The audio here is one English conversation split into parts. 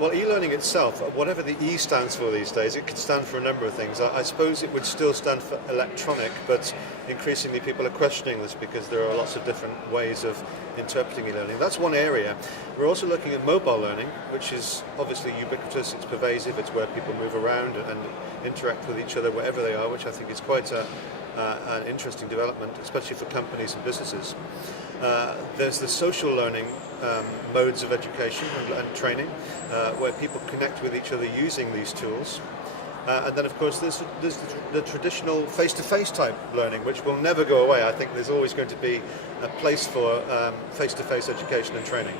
Well, e-learning itself, whatever the E stands for these days, it could stand for a number of things. I suppose it would still stand for electronic, but increasingly people are questioning this because there are lots of different ways of interpreting e-learning. That's one area. We're also looking at mobile learning, which is obviously ubiquitous, it's pervasive, it's where people move around and interact with each other wherever they are, which I think is quite an interesting development, especially for companies and businesses. There's the social learning modes of education and training, where people connect with each other using these tools. And then, of course, there's the traditional face-to-face type learning, which will never go away. I think there's always going to be a place for face-to-face education and training.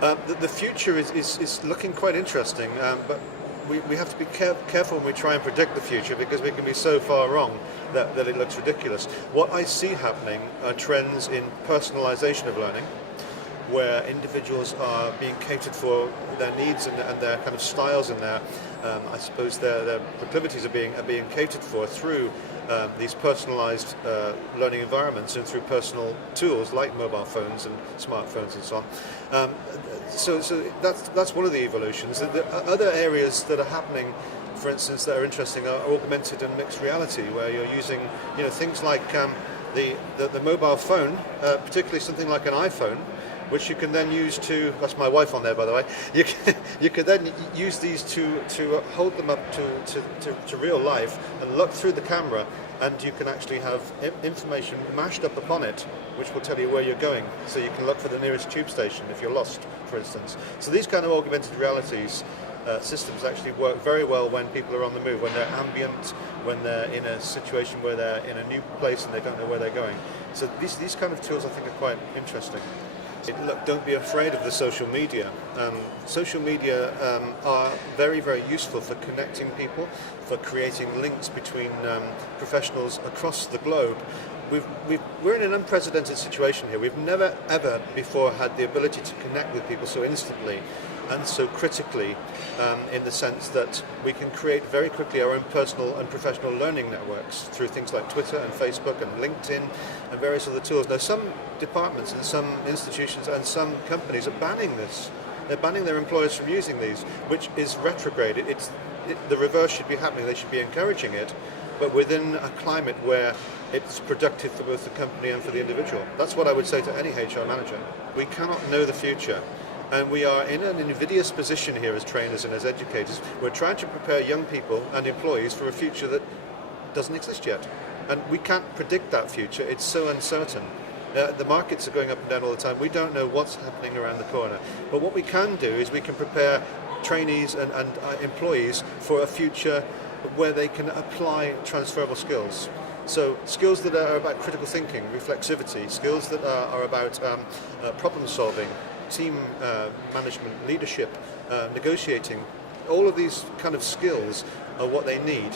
The future is looking quite interesting, but we have to be careful when we try and predict the future, because we can be so far wrong that it looks ridiculous. What I see happening are trends in personalization of learning, where individuals are being catered for their needs and their kind of styles and their, I suppose, their proclivities are being catered for through these personalized learning environments and through personal tools like mobile phones and smartphones and so on. So that's one of the evolutions. The other areas that are happening, for instance, that are interesting are augmented and mixed reality, where you're using things like the mobile phone, particularly something like an iPhone, which you can then use to, that's my wife on there by the way, you can then use these to hold them up to real life and look through the camera, and you can actually have information mashed up upon it which will tell you where you're going, so you can look for the nearest tube station if you're lost, for instance. So these kind of augmented realities systems actually work very well when people are on the move, when they're ambient, when they're in a situation where they're in a new place and they don't know where they're going. So these kind of tools I think are quite interesting. Look, don't be afraid of the social media. Social media are very, very useful for connecting people, for creating links between professionals across the globe. We're in an unprecedented situation here. We've never, ever before had the ability to connect with people so instantly and so critically, in the sense that we can create very quickly our own personal and professional learning networks through things like Twitter and Facebook and LinkedIn and various other tools. Now, some departments and some institutions and some companies are banning this. They're banning their employers from using these, which is retrograde. The reverse should be happening. They should be encouraging it, but within a climate where it's productive for both the company and for the individual. That's what I would say to any HR manager. We cannot know the future. And we are in an invidious position here as trainers and as educators. We're trying to prepare young people and employees for a future that doesn't exist yet. And we can't predict that future. It's so uncertain. The markets are going up and down all the time. We don't know what's happening around the corner. But what we can do is we can prepare trainees and employees for a future where they can apply transferable skills. So skills that are about critical thinking, reflexivity, skills that are about problem solving, team management, leadership, negotiating. All of these kind of skills are what they need.